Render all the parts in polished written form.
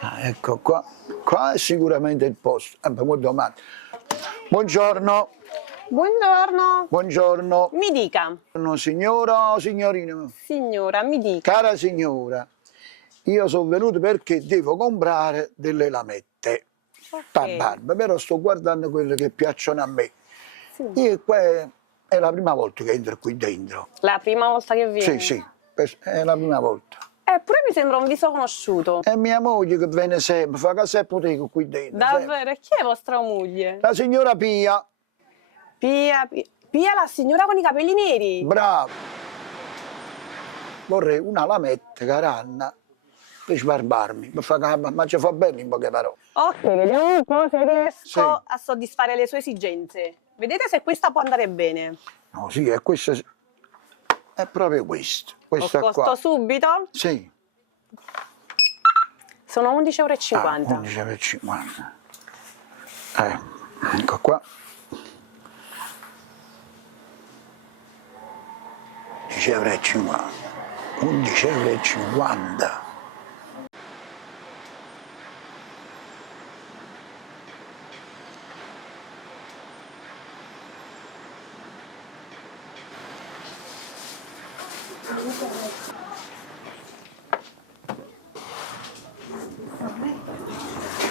Ah, ecco qua. Qua è sicuramente il posto. Domani. Buongiorno. Buongiorno. Buongiorno. Mi dica. Signora o signorina? Signora, mi dica. Cara signora, io sono venuto perché devo comprare delle lamette. Per barba, però sto guardando quelle che piacciono a me. Sì. Io qua è la prima volta che entro qui dentro. La prima volta che viene? Sì, è la prima volta. Eppure mi sembra un viso conosciuto. È mia moglie che viene sempre, fa casa e poteco qui dentro. Davvero? Sempre. E chi è vostra moglie? La signora Pia. Pia, la signora con i capelli neri? Bravo. Vorrei una lametta caranna per sbarbarmi, ma ci fa bene in poche parole. Ok, vediamo un po' se riesco a soddisfare le sue esigenze. Vedete se questa può andare bene. No, sì, è questa. È proprio questo. Questa Lo qua. costo subito? Sì. Sono 11,50 €. 11,50 €. Ecco qua. 11,50 €. 11,50 €.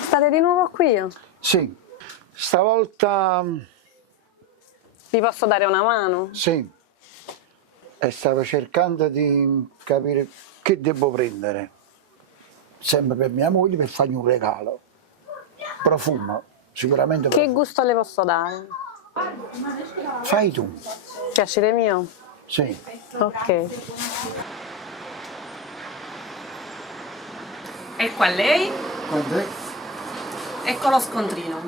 State di nuovo qui? Sì. Stavolta Vi posso dare una mano? sì. E stavo cercando di capire che devo prendere. Sempre per mia moglie per fargli un regalo. Profumo, sicuramente Che profumo. gusto le posso dare? Fai tu. Piacere mio? Sì. Ok. Ecco a lei, Quant'è? ecco lo scontrino.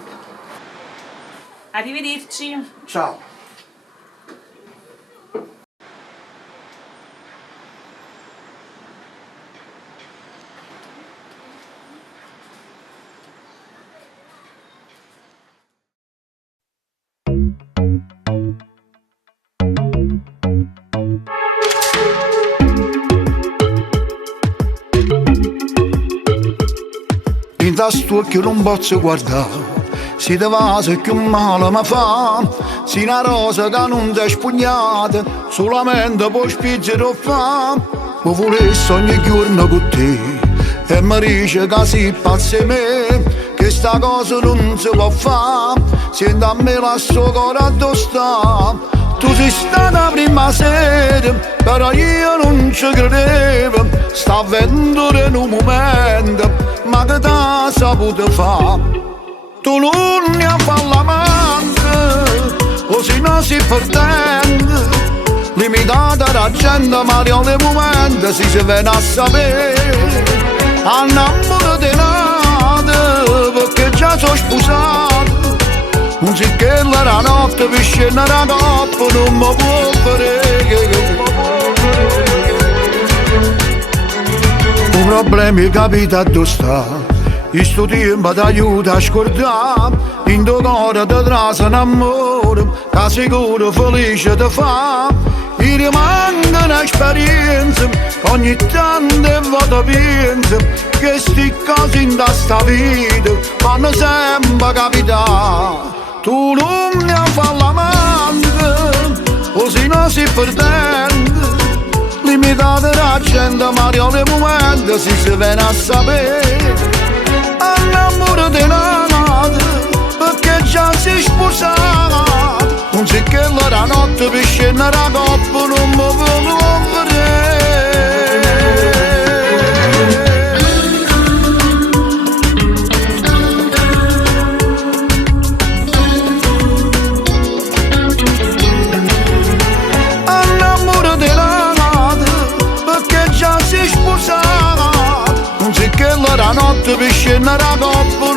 Arrivederci. Ciao. In tasto che non posso guardare, si te va se che un male mi fa, si una rosa che non ti è spugnata, solamente può spiggere o fa. Mi volessi ogni giorno con te, e mi dice che si pazzi me, che sta cosa non si può fare, sento a me la sua cuore addosso. Tu sei stata la prima sera, però io non ci credevo, sta avventura in un momento, ma che t'ha saputo fare? Tu non ne fai l'amante, o se no si perdente, limitata la gente, ma nel momento si viene a sapere, annamore di nata, perché già sono sposato, non si che la notte per scendere la coppa non mi può fare. Un problema è capita dove sta, questo tempo ti aiuta a scordare, in tuo cuore ti trasa un amore, che sicuro felice ti fa. E rimane un'esperienza, ogni tanto vado penso, che sti cose in sta vita fanno sempre capitare. Tu non ne fai l'amante, o se no si perdente, limitata la gente, ma nel momento si viene a sapere, annamore di nata, perché già si sposato, non si che la notte per scendere la coppa non mi può vedere. Annamore di nata, perché già si sposato, non si che la notte per scendere la coppa